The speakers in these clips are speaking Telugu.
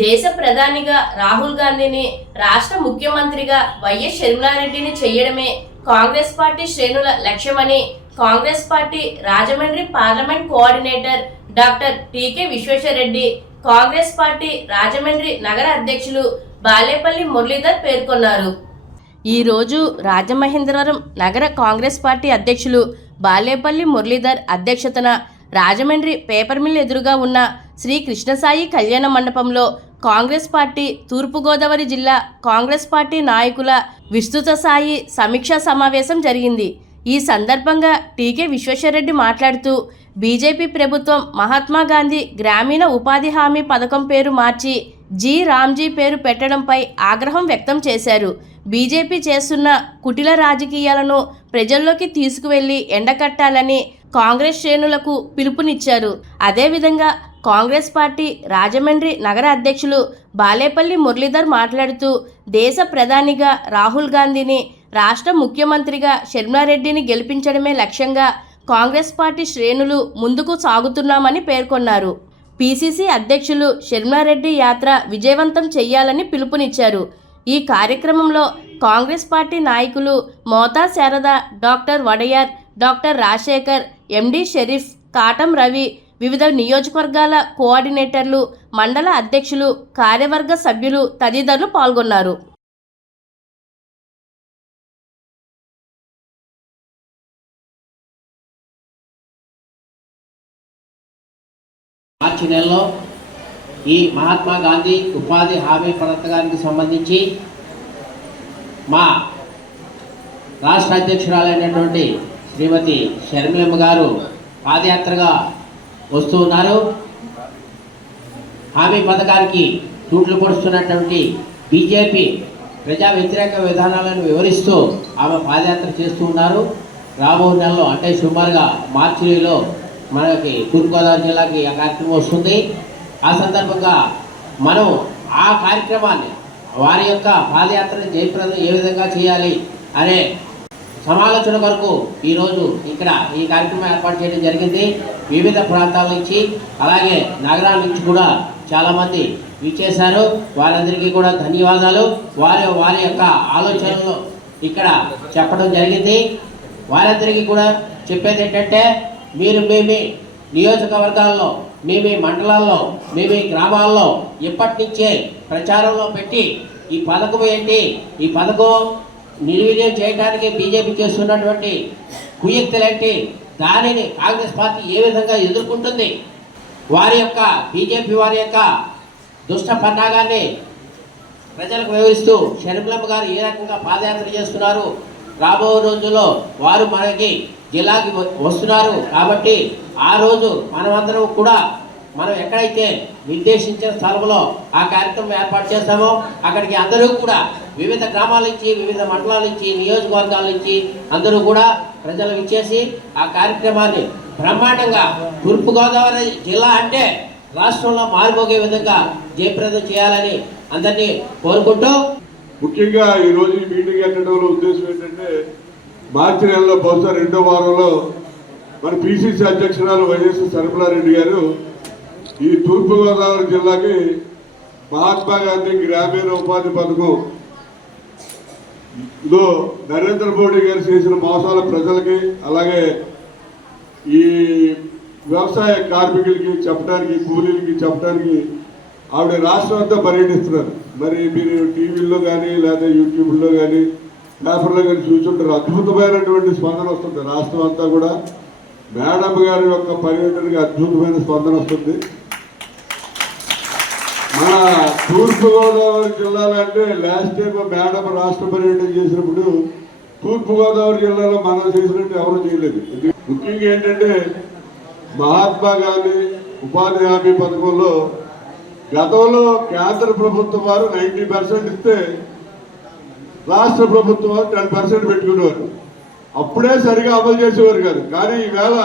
దేశ ప్రధానిగా రాహుల్ గాంధీని, రాష్ట్ర ముఖ్యమంత్రిగా వైఎస్ షర్మిలారెడ్డిని చేయడమే కాంగ్రెస్ పార్టీ శ్రేణుల లక్ష్యమని Congress party Rajahmundry parliament coordinator doctor TK Visweswara Reddy, Congress party Rajahmundry నగర అధ్యక్షులు బాలేపల్లి మురళీధర్ పేర్కొన్నారు. ఈరోజు రాజమహేంద్రవరం నగర కాంగ్రెస్ పార్టీ అధ్యక్షులు బాలేపల్లి మురళీధర్ అధ్యక్షతన రాజమండ్రి పేపర్ మిల్ ఎదురుగా ఉన్న శ్రీ కృష్ణసాయి కళ్యాణ మండపంలో కాంగ్రెస్ పార్టీ తూర్పుగోదావరి జిల్లా కాంగ్రెస్ పార్టీ నాయకుల విస్తృత స్థాయి సమీక్షా సమావేశం జరిగింది. ఈ సందర్భంగా టీకే విశ్వేశ్వరరెడ్డి మాట్లాడుతూ బీజేపీ ప్రభుత్వం మహాత్మా గాంధీ గ్రామీణ ఉపాధి హామీ పథకం పేరు మార్చి జీ రామ్జీ పేరు పెట్టడంపై ఆగ్రహం వ్యక్తం చేశారు. బీజేపీ చేస్తున్న కుటిల రాజకీయాలను ప్రజల్లోకి తీసుకువెళ్లి ఎండకట్టాలని కాంగ్రెస్ శ్రేణులకు పిలుపునిచ్చారు. అదేవిధంగా కాంగ్రెస్ పార్టీ రాజమండ్రి నగర అధ్యక్షులు బాలేపల్లి మురళీధర్ మాట్లాడుతూ దేశ ప్రధానిగా రాహుల్ గాంధీని, రాష్ట్ర ముఖ్యమంత్రిగా షర్మిలారెడ్డిని గెలిపించడమే లక్ష్యంగా కాంగ్రెస్ పార్టీ శ్రేణులు ముందుకు సాగుతున్నామని పేర్కొన్నారు. పీసీసీ అధ్యక్షులు షర్మిలారెడ్డి యాత్ర విజయవంతం చేయాలని పిలుపునిచ్చారు. ఈ కార్యక్రమంలో కాంగ్రెస్ పార్టీ నాయకులు మోతా శారద, డాక్టర్ వడయార్, డాక్టర్ రాజశేఖర్, ఎండి షరీఫ్, కాటం రవి, వివిధ నియోజకవర్గాల కోఆర్డినేటర్లు, మండల అధ్యక్షులు, కార్యవర్గ సభ్యులు తదితరులు పాల్గొన్నారు. మార్చి నెలలో ఈ మహాత్మా గాంధీ ఉపాధి హామీ పథకానికి సంబంధించి మా రాష్ట్ర అధ్యక్షురాలైనటువంటి శ్రీమతి షర్మిలమ్మ గారు పాదయాత్రగా వస్తూ ఉన్నారు. హామీ పథకానికి తూట్లు పొడుస్తున్నటువంటి బీజేపీ ప్రజా వ్యతిరేక విధానాలను వివరిస్తూ ఆమె పాదయాత్ర చేస్తూ ఉన్నారు. రాబో నెలలో అంటే సుమారుగా మార్చిలో మనకి తూర్పుగోదావరి జిల్లాకి ఆ కార్యక్రమం వస్తుంది. ఆ సందర్భంగా మనం ఆ కార్యక్రమాన్ని, వారి యొక్క పాదయాత్రను జయప్రదం ఏ విధంగా చేయాలి అనే సమాలోచన కొరకు ఈరోజు ఇక్కడ ఈ కార్యక్రమం ఏర్పాటు చేయడం జరిగింది. వివిధ ప్రాంతాల నుంచి అలాగే నగరాల నుంచి కూడా చాలామంది విచ్చేశారు. వారందరికీ కూడా ధన్యవాదాలు. వారి యొక్క ఆలోచనలు ఇక్కడ చెప్పడం జరిగింది. వారందరికీ కూడా చెప్పేది ఏంటంటే, మీరు మీ నియోజకవర్గాల్లో, మీ మండలాల్లో, మీ గ్రామాల్లో ఇప్పటి నుంచే ప్రచారంలో పెట్టి ఈ పథకం ఏంటి, ఈ పథకం నిర్వీర్యం చేయడానికి బీజేపీ చేస్తున్నటువంటి కుయుక్తులేంటి, దానిని కాంగ్రెస్ పార్టీ ఏ విధంగా ఎదుర్కొంటుంది, వారి యొక్క బీజేపీ వారి యొక్క దుష్ట పన్నాగాన్ని ప్రజలకు వివరిస్తూ షర్మిలమ్మ గారు ఏ రకంగా పాదయాత్ర చేస్తున్నారు, రాబో రోజుల్లో వారు మనకి జిల్లాకి వస్తున్నారు కాబట్టి ఆ రోజు మనమందరం కూడా మనం ఎక్కడైతే నిర్దేశించిన స్థలంలో ఆ కార్యక్రమం ఏర్పాటు చేస్తామో అక్కడికి అందరూ కూడా వివిధ గ్రామాల నుంచి, వివిధ మండలాల నుంచి, నియోజకవర్గాల నుంచి అందరూ కూడా ప్రజలు ఇచ్చేసి ఆ కార్యక్రమాన్ని బ్రహ్మాండంగా తూర్పుగోదావరి జిల్లా అంటే రాష్ట్రంలో మారిపోగే విధంగా జయప్రదం చేయాలని అందరినీ కోరుకుంటూ, ముఖ్యంగా ఈరోజు ఈ మీటింగ్ అటెండ్ ఉద్దేశం ఏంటంటే, మార్చి నెలలో బహుశా 2వ వారంలో మన పిసిసి అధ్యక్షురాలు వైఎస్ షర్మిలారెడ్డి గారు ఈ తూర్పుగోదావరి జిల్లాకి మహాత్మా గాంధీ గ్రామీణ ఉపాధి పథకంలో నరేంద్ర మోడీ గారు చేసిన మోసాల ప్రజలకి, అలాగే ఈ వ్యవసాయ కార్మికులకి చెప్పడానికి, కూలీలకి చెప్పడానికి ఆవిడ రాష్ట్రం అంతా పర్యటిస్తున్నారు. మరి మీరు టీవీల్లో కానీ లేదా యూట్యూబ్లో కానీ పేపర్లో కానీ చూస్తుంటారు. అద్భుతమైనటువంటి స్పందన వస్తుంది. రాష్ట్రం అంతా కూడా మేడం గారి యొక్క పర్యటనకి అద్భుతమైన స్పందన వస్తుంది. మన తూర్పుగోదావరి జిల్లాలో అంటే లాస్ట్ టైం మేడం రాష్ట్ర పర్యటన చేసినప్పుడు తూర్పుగోదావరి జిల్లాలో మనం చేసినట్టు ఎవరు చేయలేదు. ముఖ్యంగా ఏంటంటే, మహాత్మా గాంధీ ఉపాధి హామీ పథకంలో గతంలో కేంద్ర ప్రభుత్వం వారు 90% ఇస్తే రాష్ట్ర ప్రభుత్వం వారు 10% పెట్టుకునేవారు. అప్పుడే సరిగా అమలు చేసేవారు కాదు. కానీ ఈవేళ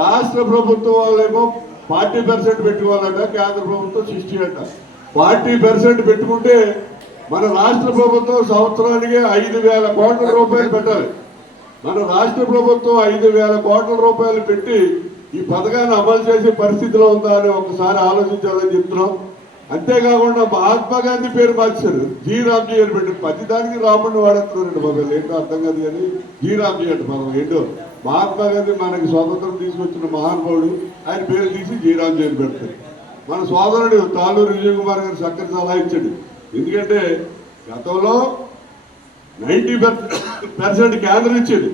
రాష్ట్ర ప్రభుత్వం వాళ్ళేమో 40% పెట్టుకోవాలంట, కేంద్ర ప్రభుత్వం 60 అంట. 40% పెట్టుకుంటే మన రాష్ట్ర ప్రభుత్వం సంవత్సరానికి 5,000 కోట్ల రూపాయలు పెట్టాలి. మన రాష్ట్ర ప్రభుత్వం 5,000 కోట్ల రూపాయలు పెట్టి ఈ పథకాన్ని అమలు చేసే పరిస్థితిలో ఉందా అని ఒకసారి ఆలోచించాలని చెప్తున్నాం. అంతేకాకుండా మహాత్మా గాంధీ పేరు మార్చారు, జీ రామ్జీ అని పెట్టి ప్రతి దానికి రాముడిని వాడేస్తున్నారండి పదాలు. ఏంటో అర్థం కాదు కానీ జీ రామ్జీ అంటే పదం ఏంటో. మహాత్మా గాంధీ మనకి స్వాతంత్రం తీసుకొచ్చిన మహానుభావుడు, ఆయన పేరు తీసి జీ రామ్జీ అని పెడతారు. మన సోదరుడు తాలూరు విజయ్ కుమార్ గారు చక్కని సలహా ఇచ్చాడు. ఎందుకంటే గతంలో 90% కేంద్రం ఇచ్చేది,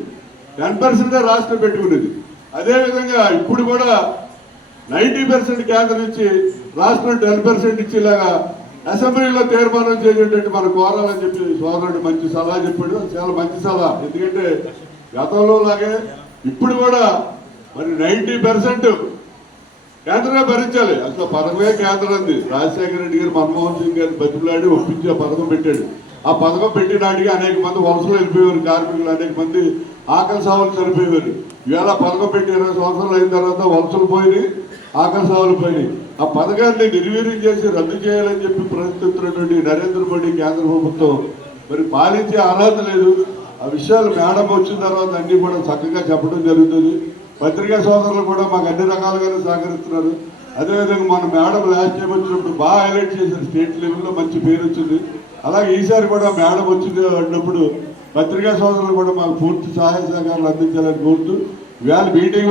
10% రాష్ట్రం పెట్టుకునేది. అదేవిధంగా ఇప్పుడు కూడా 90% కేంద్రం ఇచ్చి రాష్ట్రం 10% ఇచ్చేలాగా అసెంబ్లీలో తీర్మానం చేసేటట్టు మనం కోరాలని చెప్పి సోదరుడు మంచి సలహా చెప్పాడు. చాలా మంచి సలహా. ఎందుకంటే గతంలో లాగే ఇప్పుడు కూడా మరి 90% కేంద్రమే భరించాలి. అసలు పథకమే కేంద్రం అంది. రాజశేఖర రెడ్డి గారు మన్మోహన్ సింగ్ గారిని బతిలాడి ఒప్పించి ఆ పథకం పెట్టాడు. ఆ పథకం పెట్టినాటికి అనేక మంది వలసలు వెళ్ళిపోయేవారు, కార్మికులు అనేక మంది ఆకలి సావులు చనిపోయేవారు. ఇవాళ పథకం పెట్టి 20 సంవత్సరాలు అయిన తర్వాత వలసలు పోయినాయి, ఆకలి సావులు పోయినాయి. ఆ పథకాన్ని నిర్వీర్యం చేసి రద్దు చేయాలని చెప్పి ప్రయత్నిస్తున్నటువంటి నరేంద్ర మోడీ కేంద్ర ప్రభుత్వం మరి పాలించే అర్హత లేదు. ఆ విషయాలు మేడం వచ్చిన తర్వాత అన్ని కూడా చక్కగా చెప్పడం జరుగుతుంది. పత్రికా సోదరులు కూడా మాకు అన్ని రకాలుగానే సహకరిస్తున్నారు. అదేవిధంగా మన మేడం లాస్ట్ టైం వచ్చినప్పుడు బాగా హైలైట్ చేశారు, స్టేట్ లెవెల్లో మంచి పేరు వచ్చింది. అలాగే ఈసారి కూడా మేడం వచ్చింది అన్నప్పుడు పత్రికా సోదరులు కూడా మాకు పూర్తి సహాయ సహకారాలు అందించాలని కోరుతూ ఇవాళ మీటింగ్